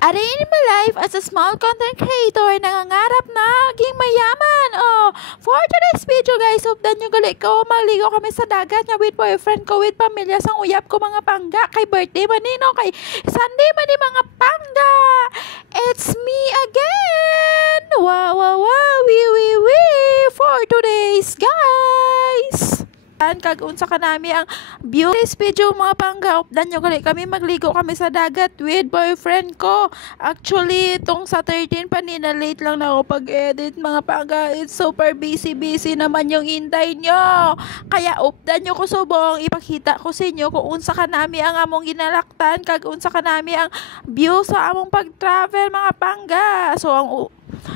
Are in my life as a small content creator, nangangarap na maging mayaman. For today's video guys, updan nyo gali ko, maligo kami sa dagat nga with boyfriend ko, with pamilya sang uyab ko mga pangga, kay birthday manino, kay Sunday mani mga pangga. It's me again. Wow, for today's guys. Kag unsa ka nami ang view this video mga pangga, updan nyo gali kami magligo kami sa dagat with boyfriend ko. Actually itong sa 13 pa nina late lang na ako pag-edit mga pangga, it's super busy naman yung intay nyo, kaya updan nyo ko subong ipakita ko sa inyo kung unsa ka nami ang among ginalaktan, kag unsa ka nami ang view sa among pag-travel mga pangga.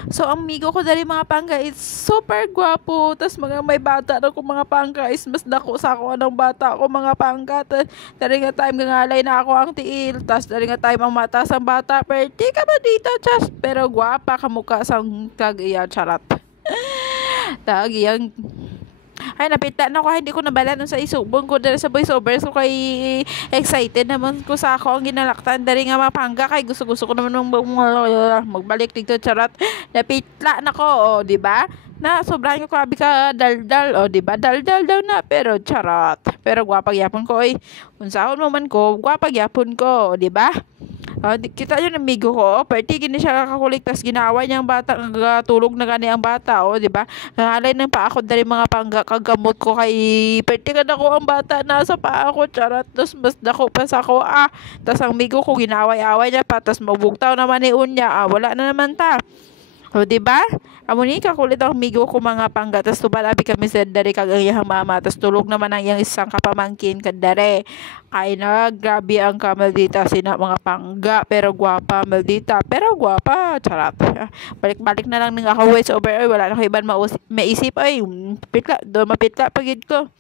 So ang migo ko dali mga pangga is super gwapo, tas mga may bata na ko mga pangga is mas dako sa ako anong bata ko mga pangga. Dari nga time gangalay na ako ang tiil, tas dari nga time ang mata sang bata, pero di ka ba dito just pero gwapa ka mukha sang kag-iya charat. Tagiyang ay napita na ko, hindi ko nabala nun sa isubong ko dahil sa voiceover, so kay excited naman ko sa ako ang ginalaktan dari nga mapangga, kay gusto ko naman magbalik dito charat. Napitla na ko, di ba? Na sobrang ko abi ka daldal, di ba? Daldal daw na pero charat. Pero gwapag yapon ko unsahon mo man ko, gwapag yapon ko, di ba? Kita yun ang migo ko, perti gini siya kakakulik, tas ginawa niya ang bata, tulog na gani ang bata, di ba? Nangalay ng paa ko dari mga pangga, kagamot ko kay perti ka na ko ang bata nasa paa ko, charat, tas mas dako pa sa ko, tas ang migo ko ginaway-away niya pa, tas mabugtaw naman ni unya, wala na naman ta. Di ba? Amo ni kakulit ang migo ko mga pangga, tas tubalabi kami sa dare kag iyang mama, tas tulog naman ang iyang isang kapamangkin kadare. Kay na grabe ang kamaldita sina mga pangga, pero gwapa maldita, pero gwapa charat. Balik-balik na lang ning ako voice over, wala na ko iban maisip pitla do mapitla pagid ko.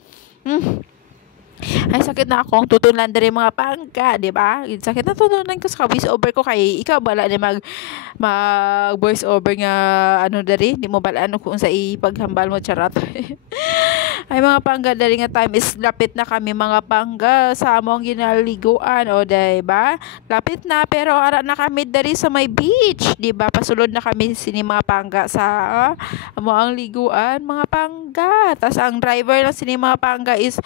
Ay sakit na akong tutulan dari mga pangga, di ba? Sakit na tutulan ko sa voice over ko, kay ikaw bala ni mag voice over nga ano dari, di mo bala ano kung sa ipaghambal mo charat. Ay mga pangga, dari nga time is lapit na kami mga pangga sa among ginaliguan, di ba? Lapit na, pero ara na kami dari sa may beach, di ba? Pasulod na kami sini mga pangga sa amo ang liguan mga pangga. Tas ang driver lang sini mga pangga is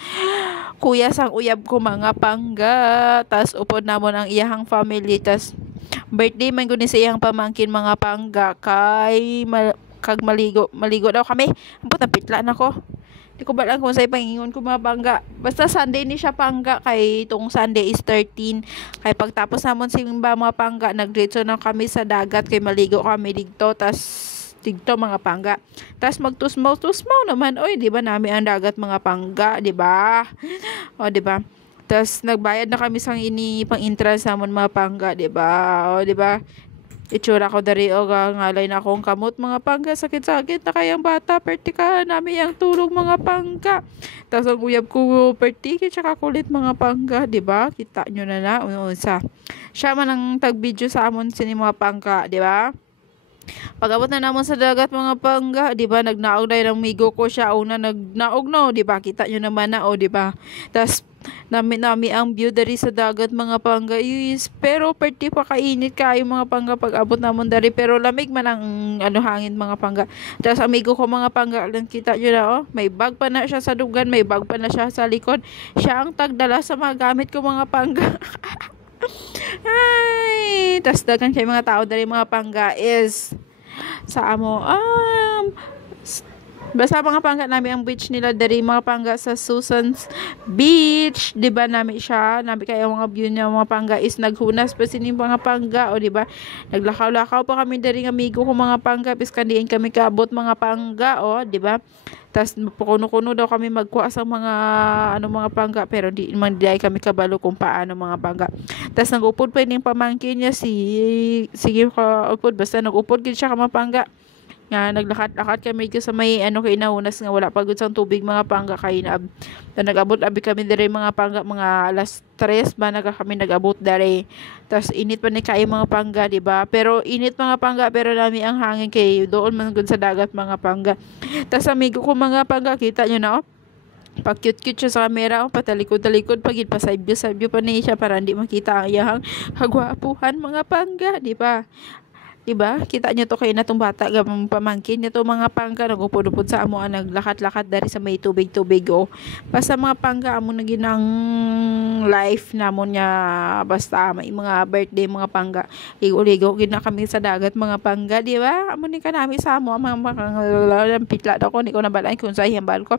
kuya sang uyab ko mga pangga, tas upod namon ang iyahang family, tas birthday man guni sa iyang pamangkin mga pangga, kay kag maligo daw kami. Ambot na pitla na ko, di ko balang kung sa ipangingon ko mga pangga, basta Sunday ni siya pangga, kay itong Sunday is 13, kay pagtapos namon simba mga pangga, nagdiretso na kami sa dagat, kay maligo kami dito, tas tigto mga pangga, tas magtusmaw naman, di ba nami ang dagat mga pangga, di ba? Di ba? Tas nagbayad na kami sang ini pang entrance namon mga pangga, di ba? Di ba? Itsura ko dari ngalay na akong kamot mga pangga, sakit na kayang bata, perti ka nami ang tulog mga pangga. Tas ang uyab ko perti tsaka kulit mga pangga, di ba? Kita nyo na unsa. Siya man ang tag-video sa amon sini mga pangga, di ba? Pag-abot na namon sa dagat mga pangga, di ba, nagnaog dahil ang migo ko siya una nagnaog, no, di ba? Kita nyo naman na, di ba? Tas nami ang view dari sa dagat mga pangga, pero perti pa kainit kayo mga pangga pag-abot namon dari, pero lamig man ang hangin mga pangga. Tas amigo ko mga pangga, lang kita nyo na, may bag pa na siya sa dugan, may bag pa na siya sa likod, siya ang tagdala sa mga gamit ko mga pangga. Ay, tas dagan kay mga tao dari mga pangga is sa amo basta mga pangga nami ang beach nila dari mga pangga sa Susan's Beach, di ba? Nami siya, nami kaya mga view niya mga pangga is naghunas pa sini mga pangga, di ba? Naglakaw-lakaw pa kami dari ng amigo ko mga pangga, pis kandiin kami kaabot mga pangga, di ba? Tas kuno daw kami magkuha sa mga mga pangga, pero di man di kami kabalo kung paano mga pangga. Tas nagupod pa yung pamangkin niya sige ka upod, basta nagupod gid siya ka mga pangga nga naglakad-lakad kami sa may kay naunas nga wala pa gud sang tubig mga pangga, kay nagabot abi kami dire mga pangga mga alas 3 ba kami nagabot dire. Tas init pa ni kay mga pangga, di ba? Pero init mga pangga, pero nami ang hangin kay doon man gud sa dagat mga pangga. Tas amigo ko mga pangga, kita nyo na pag cute-cute siya sa camera, patalikod-talikod, pag ipasayvyo pa niya siya para hindi makita ang iyang kagwapuhan mga pangga, di ba? Diba? Kita nyo to kayo na tong bata gamang pamangkin nyo to mga pangga nagupod-upod sa amo naglakat-lakat dari sa may tubig-tubig oh. Basta mga pangga amo na ginang life namon niya basta may mga birthday mga pangga ligo-ligo gina kami sa dagat mga pangga di ba? Amo ni kanami sa amo mga pitla daw ko ni ko nabalay kung sa hiyambal ko.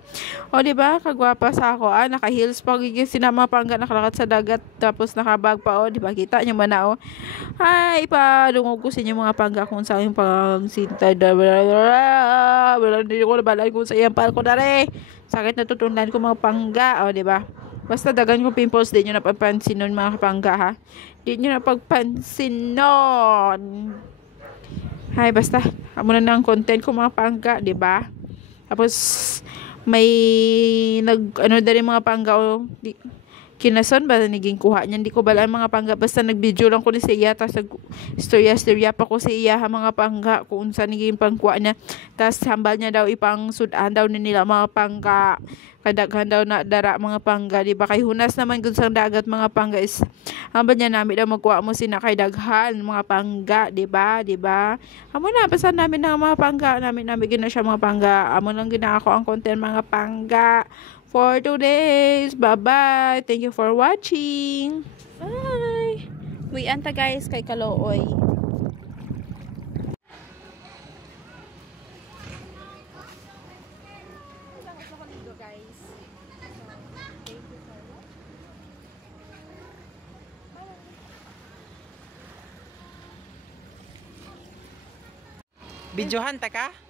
O di ba? Kagwapa sa ako naka-heels pa gigil sinama pangga nakalakat sa dagat tapos nakabag pa oh di ba? Kita nyo man na oh. Ay pa dungog ko sa inyo mga pangga kung sa yung pang sinta hindi ko nabalay kung sa iyang palko na rin sakit na tutundan ko mga pangga o diba basta dagan ko pimples di nyo napapansin nun mga pangga ha di nyo napagpansin nun ay basta amo na ng content ko mga pangga diba tapos may ano dari mga pangga o kinason ba naging kuha niya hindi ko balaan mga pangga basta nag-video lang ko ni siya tapos nag-storya pa ko sa iya mga pangga kung saan naging pangkuha niya tapos hambal niya daw ipang sudan daw nila mga pangga kadaghan daw na dara mga pangga di ba kay hunas naman gud sang dagat mga pangga is hambal niya namin daw magkuha mo sina kay daghan mga pangga di ba amo na basta namin ng mga pangga namin gina siya mga pangga amo lang gina ako ang content mga pangga for today's. Bye-bye. Thank you for watching. Bye. We anta guys kay Kalooy. Videohan ta ka?